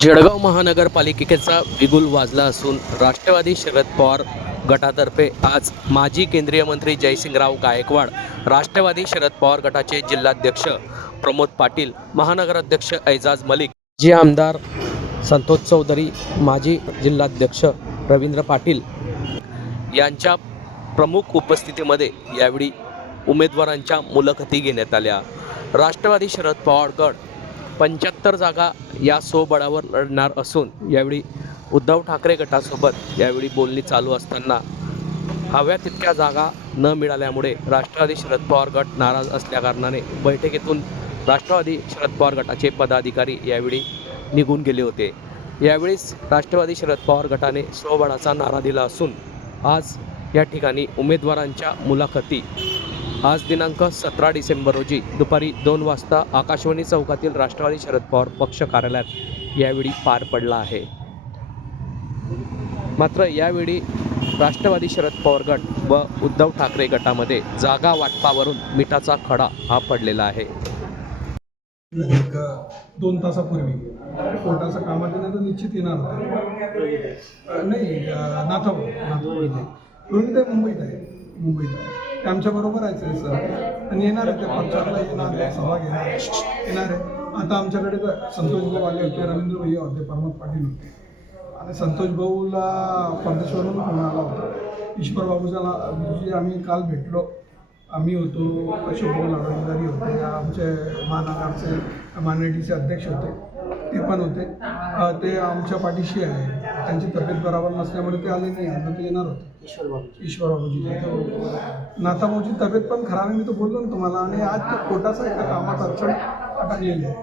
जळगाव महानगरपालिकेचा बिगुल वाजला असून राष्ट्रवादी शरद पवार गटातर्फे आज माजी केंद्रीय मंत्री जयसिंगराव गायकवाड, राष्ट्रवादी शरद पवार गटाचे जिल्हाध्यक्ष प्रमोद पाटील, महानगराध्यक्ष ऐजाज मलिक, माजी आमदार संतोष चौधरी, माजी जिल्हाध्यक्ष रवींद्र पाटील यांच्या प्रमुख उपस्थितीमध्ये यावेळी उमेदवारांच्या मुलाखती घेण्यात आल्या. राष्ट्रवादी शरद पवार गट 75 जागा या स्वबळावर लढणार असून यावेळी उद्धव ठाकरे गटासोबत यावेळी बोलणी चालू असताना हव्या तितक्या जागा न मिळाल्यामुळे राष्ट्रवादी शरद पवार गट नाराज असल्याकारणाने बैठकीतून राष्ट्रवादी शरद पवार गटाचे पदाधिकारी यावेळी निघून गेले होते. यावेळीच राष्ट्रवादी शरद पवार गटाने स्वबळाचा नारा दिला असून आज या ठिकाणी उमेदवारांच्या मुलाखती आज दिनांक 17 डिसेंबर रोजी दुपारी 2 वाजता आकाशवाणी चौकातील राष्ट्रवादी शरद पवार पक्ष कार्यालयात यावेळी पार पडला आहे. मात्र यावेळी राष्ट्रवादी शरद पवार गट व उद्धव ठाकरे गटामध्ये जागा वाटपावरून मिठाचा खडा हा पडलेला आहे. एक 2 तासापूर्वी कोर्टाचं काम आल्यानंतर निश्चित येणार होता. नाही नाथाभाऊ इथे दोन्ही ते मुंबईत आहे. ते आमच्याबरोबर आहे सर आणि येणार आहे, ते प्रचारला येणार आहे, सभा घेणार येणार आहे. आता आमच्याकडे तर संतोष भाऊ आले होते, रवींद्र भैया होते, प्रमोद पाटील होते आणि संतोष भाऊला परदेशवरून फोन आला होता. ईश्वर बाबूचा आम्ही काल भेटलो. आम्ही होतो, अशोक भाऊ लाडवांजारी होते, आमचे महानगरचे माननीचे अध्यक्ष होते, ते पण होते. ते आमच्या पाठीशी आहे. त्यांची तब्येत बरोबर नसल्यामुळे ते आले नाही. आता ते येणार होते ईश्वर बाबूजी. नाथाभाऊची तब्येत पण खराब आहे, मी तो बोललो ना तुम्हाला. आणि आज ते कोर्टाचा एका कामात अडचण अटकलेली आहे.